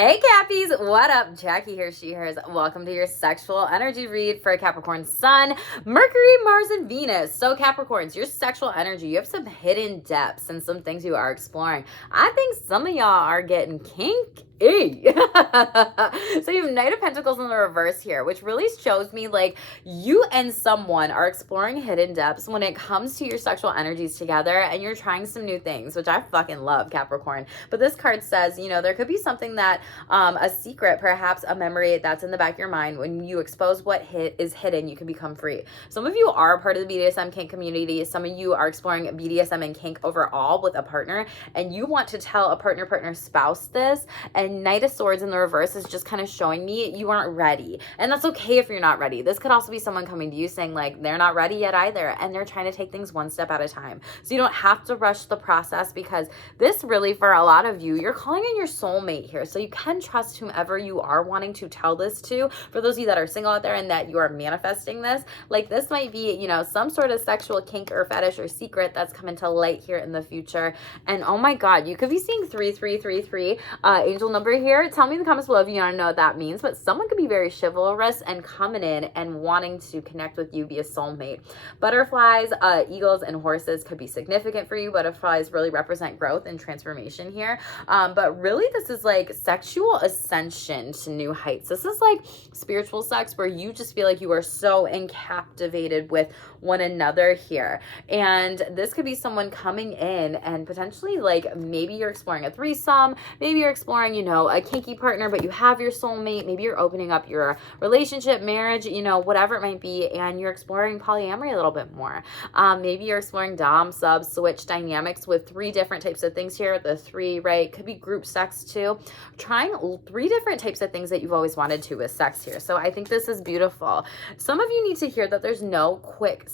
Hey Cappies, what up? Jackie here, she, hers. Welcome to your sexual energy read for Capricorn Sun, Mercury, Mars, and Venus. So Capricorns, your sexual energy, you have some hidden depths and some things you are exploring. I think some of y'all are getting kinky. So you have Knight of Pentacles in the reverse here, which really shows me like you and someone are exploring hidden depths when it comes to your sexual energies together, and you're trying some new things, which I fucking love, Capricorn. But this card says, you know, there could be something that a secret, perhaps a memory that's in the back of your mind. When you expose what is hidden, you can become free. Some of you are a part of the BDSM kink community. Some of you are exploring BDSM and kink overall with a partner, and you want to tell a partner, spouse this, and Knight of Swords in the reverse is just kind of showing me you aren't ready. And that's okay if you're not ready. This could also be someone coming to you saying like they're not ready yet either, and they're trying to take things one step at a time. So you don't have to rush the process, because this really, for a lot of you, you're calling in your soulmate here. So you can trust whomever you are wanting to tell this to. For those of you that are single out there and that you are manifesting this, like this might be, you know, some sort of sexual kink or fetish or secret that's coming to light here in the future. And oh my God, you could be seeing 3333 angel number here. Tell me in the comments below if you want to know what that means, but someone could be very chivalrous and coming in and wanting to connect with you via soulmate. Butterflies, eagles, and horses could be significant for you. Butterflies really represent growth and transformation here. But really this is like sexual ascension to new heights. This is like spiritual sex where you just feel like you are so encaptivated with one another here. And this could be someone coming in and potentially like maybe you're exploring a threesome, maybe you're exploring, you know, a kinky partner, but you have your soulmate, maybe you're opening up your relationship, marriage, you know, whatever it might be, and you're exploring polyamory a little bit more. Maybe you're exploring dom, sub, switch dynamics with 3 different types of things here. The 3, right? Could be group sex too. Trying 3 different types of things that you've always wanted to with sex here. So I think this is beautiful. Some of you need to hear that there's no quick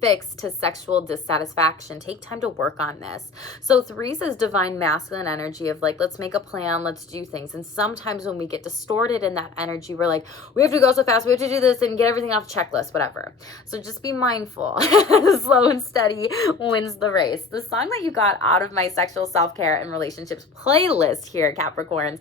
fix to sexual dissatisfaction. Take time to work on this. So 3 says divine masculine energy of like, let's make a plan, let's do things. And sometimes when we get distorted in that energy, we're like, we have to go so fast, we have to do this and get everything off the checklist, whatever. So just be mindful. Slow and steady wins the race. The song that you got out of my sexual self-care and relationships playlist here, Capricorns,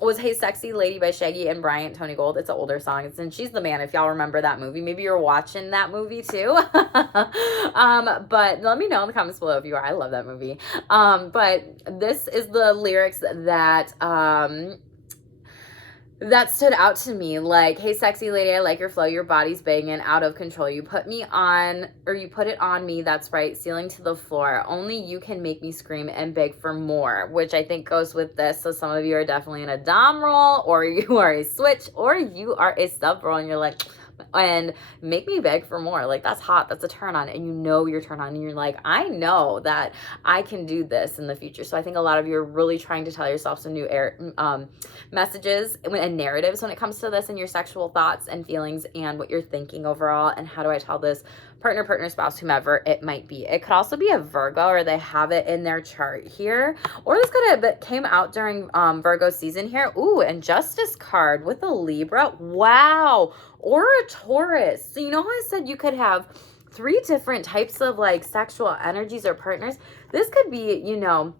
was Hey Sexy Lady by Shaggy and Bryant Tony Gold. It's an older song. It's in She's the Man, if y'all remember that movie. Maybe you're watching that movie too. But let me know in the comments below if you are. I love that movie. But this is the lyrics that stood out to me. Like, hey sexy lady, I like your flow, your body's banging, out of control, you put me on, or you put it on me, that's right, ceiling to the floor, only you can make me scream and beg for more, which I think goes with this. So some of you are definitely in a dom role, or you are a switch, or you are a sub role, and you're like, and make me beg for more. Like, that's hot, that's a turn on, and you know you're turned on, and you're like, I know that I can do this in the future. So I think a lot of you are really trying to tell yourself some new messages and narratives when it comes to this, and your sexual thoughts and feelings and what you're thinking overall, and how do I tell this partner, spouse, whomever it might be. It could also be a Virgo, or they have it in their chart here, or this could have came out during Virgo season here. Ooh, and Justice card with a Libra. Wow. Or a Taurus. So you know how I said you could have 3 different types of like sexual energies or partners? This could be, you know,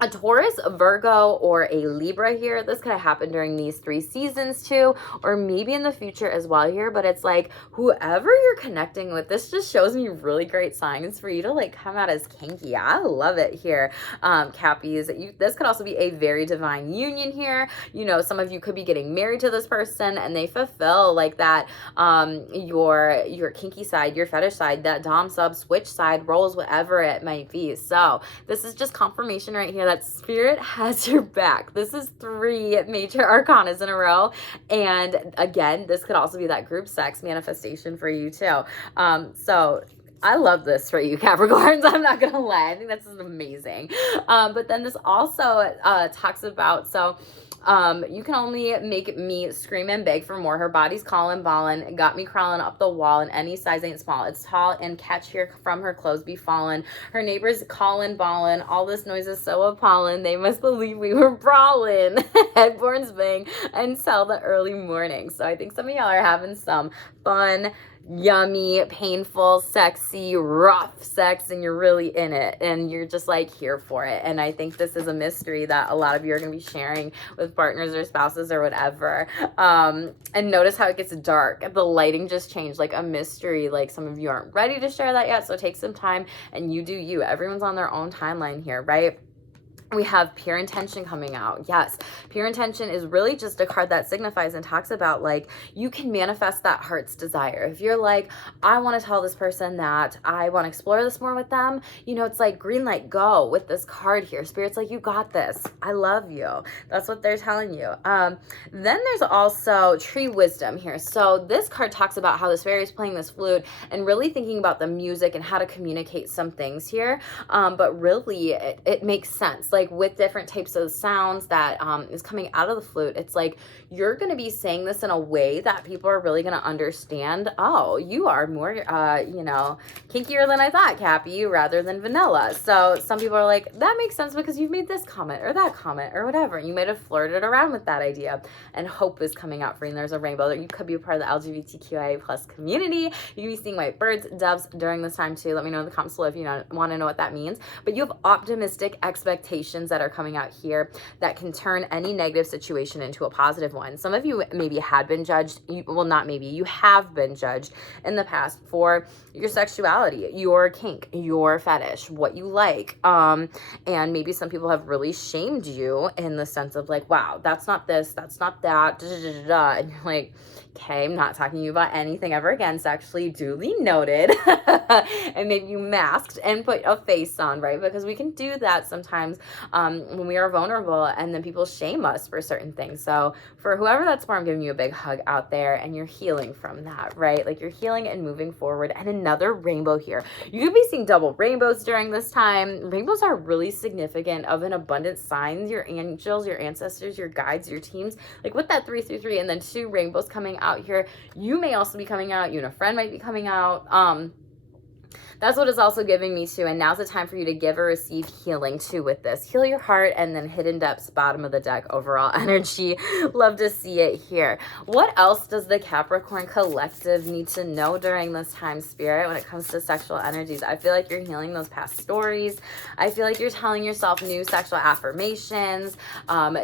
a Taurus, a Virgo, or a Libra here. This could have happened during these 3 seasons too, or maybe in the future as well here. But it's like whoever you're connecting with, this just shows me really great signs for you to like come out as kinky. I love it here, Cappies. This could also be a very divine union here. You know, some of you could be getting married to this person, and they fulfill like that your kinky side, your fetish side, that dom, sub, switch side, roles, whatever it might be. So this is just confirmation right here that spirit has your back. This is 3 major arcanas in a row. And again, this could also be that group sex manifestation for you too. So I love this for you, Capricorns. I'm not going to lie. I think this is amazing. But then this also talks about, so you can only make me scream and beg for more. Her body's calling, ballin', got me crawling up the wall, and any size ain't small. It's tall and catch here from her clothes be falling. Her neighbors callin', ballin', all this noise is so appalling. They must believe we were brawling. Headboards bang until the early morning. So I think some of y'all are having some fun yummy, painful, sexy, rough sex, and you're really in it and you're just like here for it. And I think this is a mystery that a lot of you are going to be sharing with partners or spouses or whatever. And notice how it gets dark. The lighting just changed, like a mystery. Like some of you aren't ready to share that yet, so take some time and you do you. Everyone's on their own timeline here, right? We have pure intention coming out. Yes, pure intention is really just a card that signifies and talks about like you can manifest that heart's desire. If you're like, I want to tell this person that I want to explore this more with them, you know, it's like green light, go with this card here. Spirit's like, you got this. I love you. That's what they're telling you. Then there's also tree wisdom here. So this card talks about how this fairy is playing this flute and really thinking about the music and how to communicate some things here. But really it makes sense. Like with different types of sounds that is coming out of the flute, it's like you're going to be saying this in a way that people are really going to understand. Oh, you are more, you know, kinkier than I thought, Cappy, rather than vanilla. So some people are like, that makes sense because you've made this comment or that comment or whatever. And you might have flirted around with that idea. And hope is coming out for you. And there's a rainbow. You could be a part of the LGBTQIA plus community. You can be seeing white birds, doves during this time too. Let me know in the comments below if you want to know what that means. But you have optimistic expectations that are coming out here that can turn any negative situation into a positive one. Some of you maybe had been judged, well, not maybe, you have been judged in the past for your sexuality, your kink, your fetish, what you like. And maybe some people have really shamed you in the sense of like, wow, that's not this, that's not that, and you're like, okay, I'm not talking to you about anything ever again, sexually, duly noted. And maybe you masked and put a face on, right? Because we can do that sometimes when we are vulnerable and then people shame us for certain things. So for whoever that's for, I'm giving you a big hug out there and you're healing from that, right? Like you're healing and moving forward. And another rainbow here. You could be seeing double rainbows during this time. Rainbows are really significant of an abundant signs, your angels, your ancestors, your guides, your teams. Like with that 333 and then 2 rainbows coming out here, you may also be coming out, you and a friend might be coming out. That's what it's also giving me too. And now's the time for you to give or receive healing too with this. Heal your heart and then hidden depths, bottom of the deck, overall energy. Love to see it here. What else does the Capricorn collective need to know during this time, Spirit, when it comes to sexual energies? I feel like you're healing those past stories. I feel like you're telling yourself new sexual affirmations,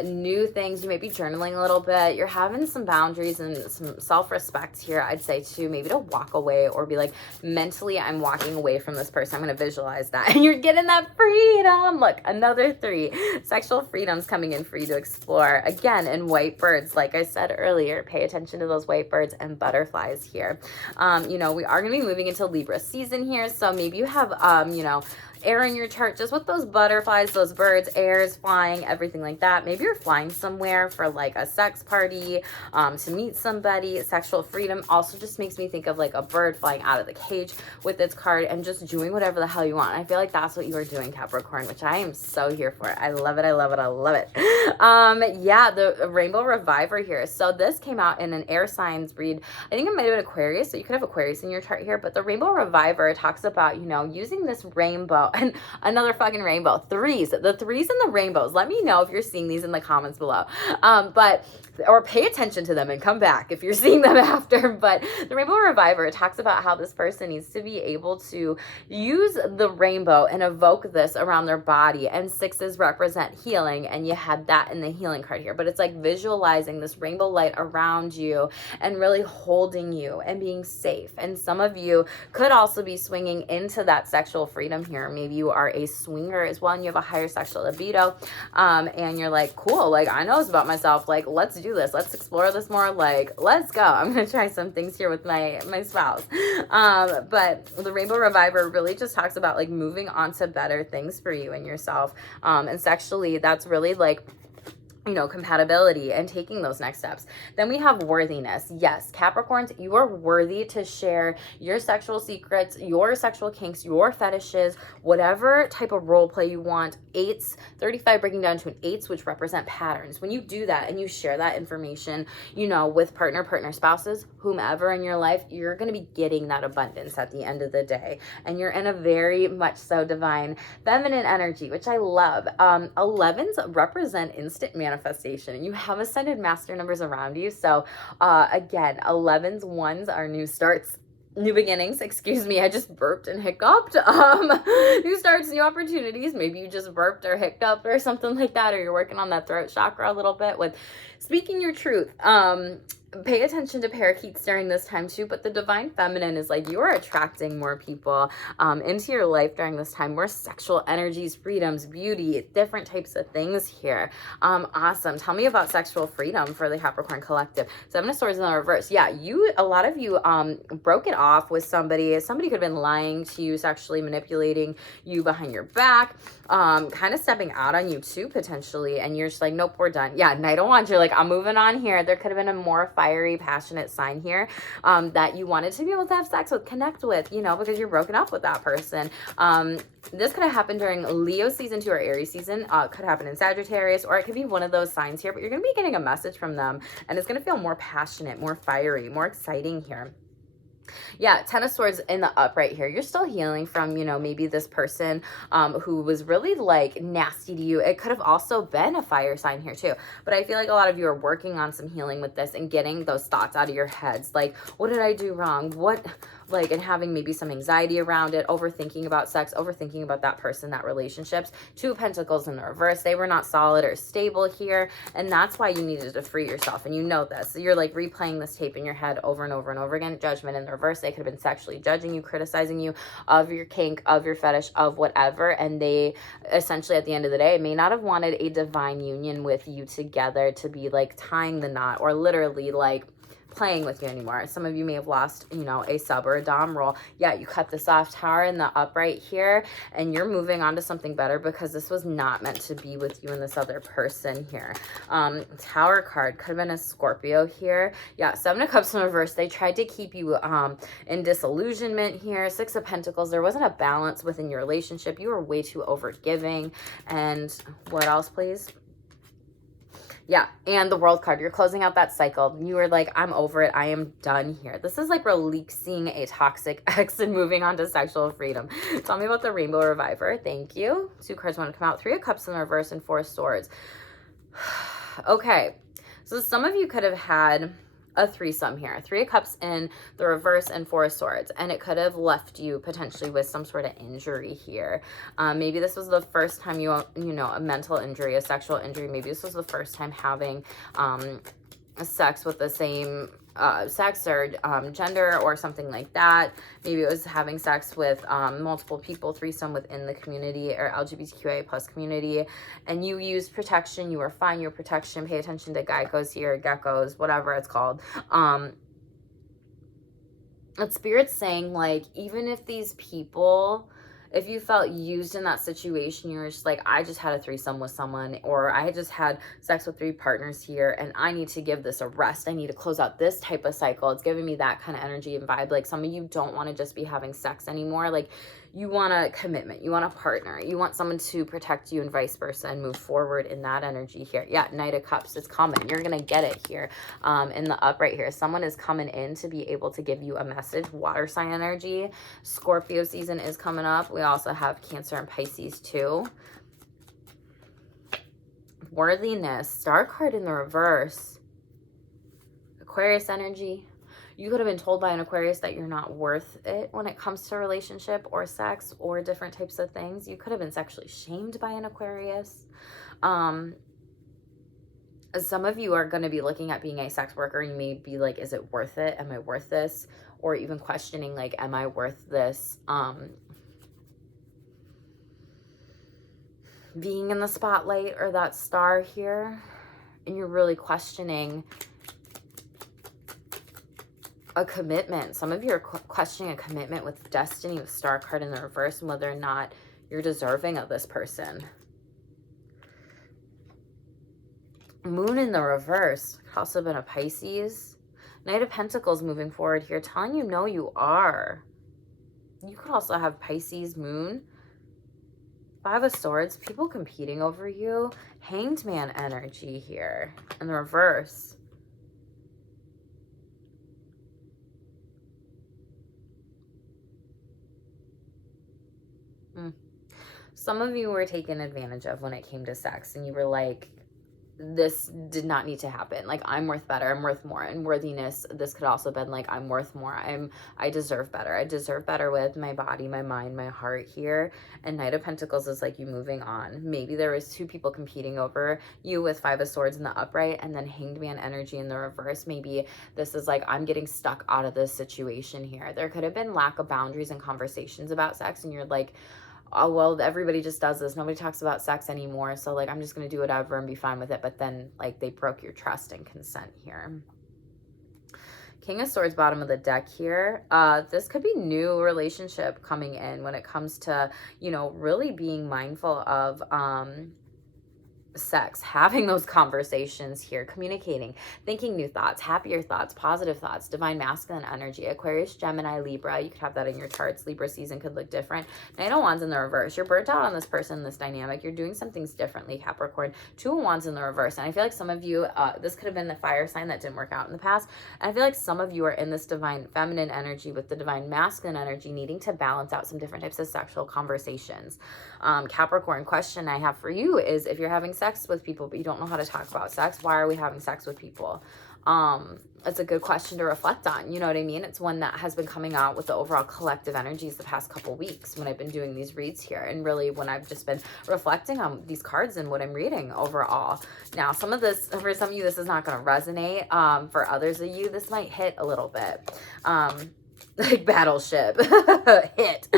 new things. You may be journaling a little bit. You're having some boundaries and some self-respect here, I'd say too, maybe to walk away or be like, mentally, I'm walking away from this person. I'm going to visualize that. And you're getting that freedom. Look, another 3. Sexual freedom's coming in for you to explore. Again, in white birds, like I said earlier, pay attention to those white birds and butterflies here. You know, we are going to be moving into Libra season here. So maybe you have, you know, air in your chart, just with those butterflies, those birds, airs, flying, everything like that. Maybe you're flying somewhere for like a sex party, to meet somebody. Sexual freedom also just makes me think of like a bird flying out of the cage with its card and just doing whatever the hell you want. I feel like that's what you are doing, Capricorn, which I am so here for. I love it. I love it. I love it. Yeah, the Rainbow Reviver here. So this came out in an air signs read. I think it might have been Aquarius. So you could have Aquarius in your chart here, but the Rainbow Reviver talks about, you know, using this rainbow and another fucking rainbow. 3s. The 3s and the rainbows. Let me know if you're seeing these in the comments below. Or pay attention to them and come back if you're seeing them after. But the Rainbow Reviver talks about how this person needs to be able to use the rainbow and evoke this around their body. And 6s represent healing. And you had that in the healing card here. But it's like visualizing this rainbow light around you and really holding you and being safe. And some of you could also be swinging into that sexual freedom here. Maybe you are a swinger as well and you have a higher sexual libido. And you're like, cool, like I know this about myself. Like, let's do this. Let's explore this more. Like, let's go. I'm going to try some things here with my spouse. But the Rainbow Reviver really just talks about like moving on to better things for you and yourself. And sexually, that's really like, you know, compatibility and taking those next steps. Then we have worthiness. Yes, Capricorns, you are worthy to share your sexual secrets, your sexual kinks, your fetishes, whatever type of role play you want. 8s, 35 breaking down to an 8s, which represent patterns. When you do that and you share that information, you know, with partner, spouses, whomever in your life, you're going to be getting that abundance at the end of the day. And you're in a very much so divine feminine energy, which I love. 11s represent instant manifestation. You have ascended master numbers around you. So again, 11s, 1s are new starts. new beginnings, excuse me, I just burped and hiccuped. New starts, new opportunities. Maybe you just burped or hiccuped or something like that, or you're working on that throat chakra a little bit with speaking your truth. Pay attention to parakeets during this time too, but the divine feminine is like, you're attracting more people into your life during this time, more sexual energies, freedoms, beauty, different types of things here. Awesome. Tell me about sexual freedom for the Capricorn collective. Seven of Swords in the reverse. Yeah, a lot of you broke it off with somebody. Somebody could have been lying to you, sexually manipulating you behind your back, kind of stepping out on you too, potentially, and you're just like, nope, we're done. Yeah, Knight of Wands, you're like, I'm moving on here. There could have been a more fiery, passionate sign here that you wanted to be able to have sex with, connect with, you know, because you're broken up with that person. This could have happened during Leo season 2 or Aries season. Could happen in Sagittarius, or it could be one of those signs here, but you're going to be getting a message from them, and it's going to feel more passionate, more fiery, more exciting here. Yeah, Ten of Swords in the upright here. You're still healing from, you know, maybe this person who was really like nasty to you. It could have also been a fire sign here too. But I feel like a lot of you are working on some healing with this and getting those thoughts out of your heads. Like, what did I do wrong? And having maybe some anxiety around it, overthinking about sex, overthinking about that person, that relationships. Two of Pentacles in the reverse. They were not solid or stable here. And that's why you needed to free yourself. And you know this. So you're like replaying this tape in your head over and over and over again. Judgment in the reverse. They could have been sexually judging you, criticizing you of your kink, of your fetish, of whatever. And they essentially, at the end of the day, may not have wanted a divine union with you together to be like tying the knot, or literally like playing with you anymore. Some of you may have lost, you know, a sub or a dom role. Yeah, you cut this off, Tower in the upright here, and you're moving on to something better because this was not meant to be with you and this other person here. Tower card could have been a Scorpio here. Yeah, Seven of Cups in reverse. They tried to keep you in disillusionment here. Six of Pentacles. There wasn't a balance within your relationship. You were way too overgiving. And what else, please? Yeah, and the World card. You're closing out that cycle. You were like, I'm over it. I am done here. This is like releasing a toxic ex and moving on to sexual freedom. Tell me about the Rainbow Reviver. Thank you. Two cards want to come out. Three of Cups in the reverse and Four of Swords. Okay, so some of you could have had a threesome here. Three of Cups in the reverse and Four of Swords, and it could have left you potentially with some sort of injury here. Maybe this was the first time you know, a mental injury, a sexual injury. Maybe this was the first time having sex with the same sex or gender or something like that. Maybe it was having sex with multiple people, threesome within the community or LGBTQIA plus community, and you used protection. You were fine. Your protection. Pay attention to geckos here, geckos, whatever it's called. Spirit's saying, like, even if these people, if you felt used in that situation, you're just like, I just had a threesome with someone, or I just had sex with 3 partners here, and I need to give this a rest. I need to close out this type of cycle. It's giving me that kind of energy and vibe. Like, some of you don't want to just be having sex anymore. Like, you want a commitment. You want a partner. You want someone to protect you and vice versa and move forward in that energy here. Yeah, Knight of Cups is coming. You're going to get it here in the upright here. Someone is coming in to be able to give you a message. Water sign energy. Scorpio season is coming up. We also have Cancer and Pisces too. Worthiness. Star card in the reverse. Aquarius energy. You could have been told by an Aquarius that you're not worth it when it comes to relationship or sex or different types of things. You could have been sexually shamed by an Aquarius. Some of you are going to be looking at being a sex worker. You may be like, is it worth it? Am I worth this? Or even questioning, like, am I worth this? Being in the spotlight or that star here. And you're really questioning a commitment. Some of you are questioning a commitment with destiny, with Star card in the reverse, and whether or not you're deserving of this person. Moon in the reverse. Could also have been a Pisces. Knight of Pentacles moving forward here, telling you no, you are. You could also have Pisces moon. Five of Swords. People competing over you. Hanged Man energy here in the reverse. Some of you were taken advantage of when it came to sex, and you were like, this did not need to happen. Like, I'm worth better. I'm worth more. And worthiness, this could also been like, I'm worth more. I deserve better. I deserve better with my body, my mind, my heart here. And Knight of Pentacles is like you moving on. Maybe there was two people competing over you with Five of Swords in the upright and then Hanged Man energy in the reverse. Maybe this is like, I'm getting stuck out of this situation here. There could have been lack of boundaries and conversations about sex, and you're like, oh, well, everybody just does this. Nobody talks about sex anymore. So like, I'm just going to do whatever and be fine with it. But then like, they broke your trust and consent here. King of Swords, bottom of the deck here. This could be new relationship coming in when it comes to, you know, really being mindful of, sex, having those conversations here, communicating, thinking new thoughts, happier thoughts, positive thoughts, divine masculine energy, Aquarius, Gemini, Libra. You could have that in your charts. Libra season could look different. Knight of Wands in the reverse. You're burnt out on this person, this dynamic. You're doing some things differently, Capricorn. Two of Wands in the reverse. And I feel like some of you, this could have been the fire sign that didn't work out in the past. And I feel like some of you are in this divine feminine energy with the divine masculine energy, needing to balance out some different types of sexual conversations. Capricorn, question I have for you is, if you're having sex with people but you don't know how to talk about sex, why are we having sex with people? It's a good question to reflect on. You know what I mean? It's one that has been coming out with the overall collective energies the past couple weeks when I've been doing these reads here, and really when I've just been reflecting on these cards and what I'm reading overall. Now, some of this, for some of you, this is not going to resonate. For others of you, this might hit a little bit. Like battleship hit.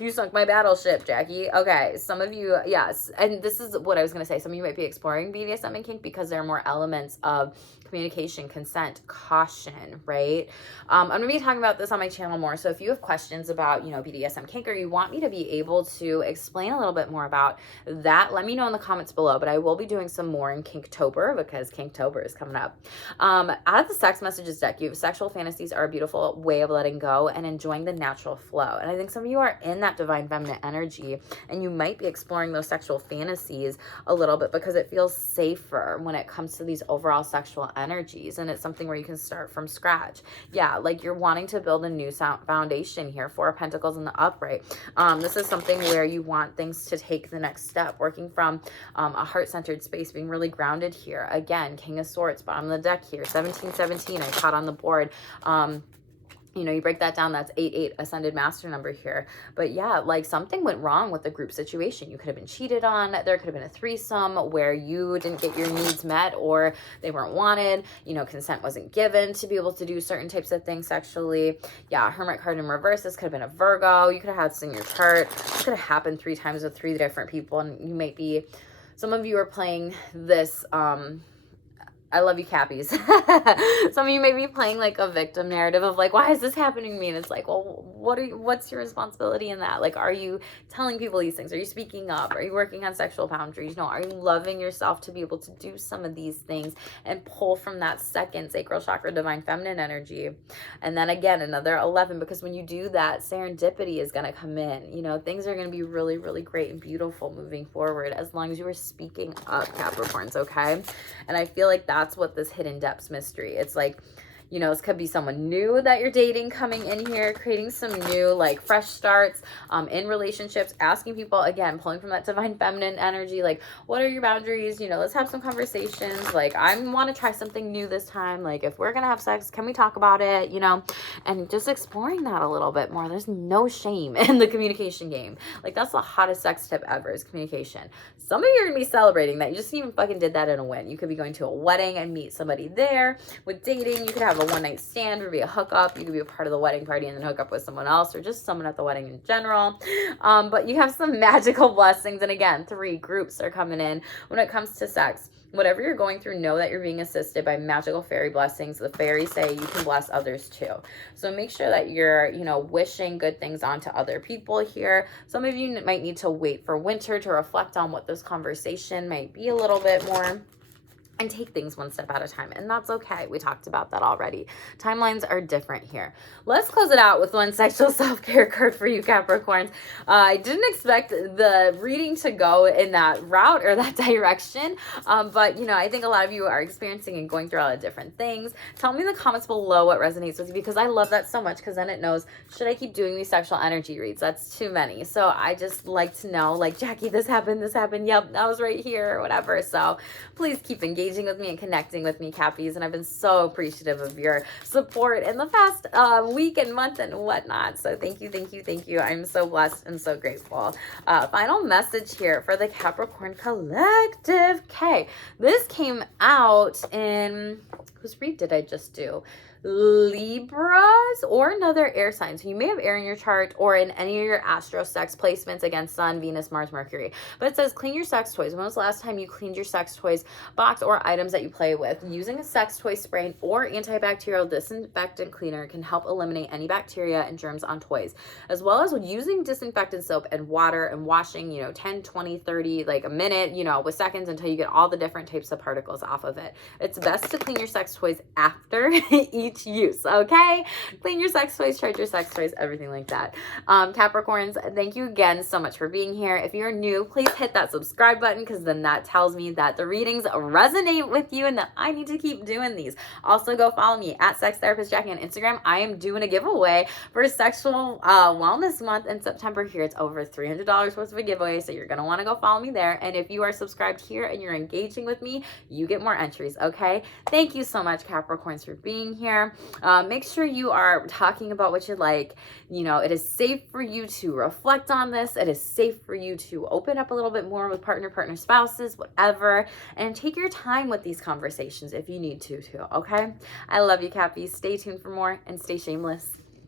You sunk my battleship, Jackie. Okay, some of you, yes, and this is what I was going to say. Some of you might be exploring BDSM and kink because there are more elements of communication, consent, caution, right? I'm going to be talking about this on my channel more. So if you have questions about, you know, BDSM kink, or you want me to be able to explain a little bit more about that, let me know in the comments below. But I will be doing some more in Kinktober, because Kinktober is coming up. Out of the sex messages deck, you have sexual fantasies are a beautiful way of letting go and enjoying the natural flow. And I think some of you are in that divine feminine energy, and you might be exploring those sexual fantasies a little bit because it feels safer when it comes to these overall sexual energies, and it's something where you can start from scratch. Yeah, like you're wanting to build a new foundation here. Four of Pentacles in the upright. This is something where you want things to take the next step, working from a heart-centered space, being really grounded here. Again, King of Swords, bottom of the deck here, 1717, I caught on the board. You know, you break that down, that's 88 ascended master number here. But yeah, like something went wrong with the group situation. You could have been cheated on. There could have been a threesome where you didn't get your needs met, or they weren't wanted. You know, consent wasn't given to be able to do certain types of things sexually. Yeah, Hermit card in reverse. This could have been a Virgo. You could have had this in your chart. This could have happened 3 times with 3 different people. And you might be, some of you are playing this, I love you, Cappies. Some of you may be playing like a victim narrative of like, why is this happening to me? And it's like, well, what's your responsibility in that? Like, are you telling people these things? Are you speaking up? Are you working on sexual boundaries? No, are you loving yourself to be able to do some of these things and pull from that second sacral chakra, divine feminine energy? And then again, another 11, because when you do that, serendipity is going to come in. You know, things are going to be really, really great and beautiful moving forward, as long as you are speaking up, Capricorns, okay? And I feel like that's what this hidden depths mystery. It's like, you know, this could be someone new that you're dating coming in here, creating some new, like, fresh starts in relationships, asking people, again, pulling from that divine feminine energy, like, what are your boundaries? You know, let's have some conversations. Like, I want to try something new this time. Like, if we're going to have sex, can we talk about it? You know, and just exploring that a little bit more. There's no shame in the communication game. Like, that's the hottest sex tip ever, is communication. Some of you are going to be celebrating that. You just even fucking did that in a win. You could be going to a wedding and meet somebody there. With dating, you could have a one-night stand or be a hookup. You could be a part of the wedding party and then hook up with someone else, or just someone at the wedding in general. But you have some magical blessings. And again, 3 groups are coming in when it comes to sex. Whatever you're going through, know that you're being assisted by magical fairy blessings. The fairies say you can bless others too. So make sure that you're, you know, wishing good things onto other people here. Some of you might need to wait for winter to reflect on what this conversation might be a little bit more. and take things one step at a time. And that's okay. We talked about that already. Timelines are different here. Let's close it out with one sexual self-care card for you Capricorns. I didn't expect the reading to go in that route or that direction. But, you know, I think a lot of you are experiencing and going through a lot of different things. Tell me in the comments below what resonates with you, because I love that so much, because then it knows, should I keep doing these sexual energy reads? That's too many. So I just like to know, like, Jackie, this happened. Yep, I was right here, or whatever. So please keep engaging with me and connecting with me, Cappies, and I've been so appreciative of your support in the past week and month and whatnot. So thank you. I'm so blessed and so grateful. Final message here for the Capricorn Collective. Okay, this came out in, whose read did I just do? Libras or another air sign. So you may have air in your chart or in any of your astro sex placements, against Sun, Venus, Mars, Mercury. But it says clean your sex toys. When was the last time you cleaned your sex toys box or items that you play with? Using a sex toy spray or antibacterial disinfectant cleaner can help eliminate any bacteria and germs on toys, as well as using disinfectant soap and water and washing, 10, 20, 30, like a minute, with seconds, until you get all the different types of particles off of it. It's best to clean your sex toys after each use, okay? Clean your sex toys, charge your sex toys, everything like that. Capricorns, thank you again so much for being here. If you're new, please hit that subscribe button, because then that tells me that the readings resonate with you and that I need to keep doing these. Also, go follow me at Sex Therapist Jackie on Instagram. I am doing a giveaway for Sexual Wellness Month in September here. It's over $300 worth of a giveaway, so you're going to want to go follow me there. And if you are subscribed here and you're engaging with me, you get more entries, okay? Thank you so much, Capricorns, for being here. Make sure you are talking about what you like. It is safe for you to reflect on this. It is safe for you to open up a little bit more with partner, spouses, whatever, and take your time with these conversations if you need to too, okay? I love you, Cappies. Stay tuned for more and stay shameless.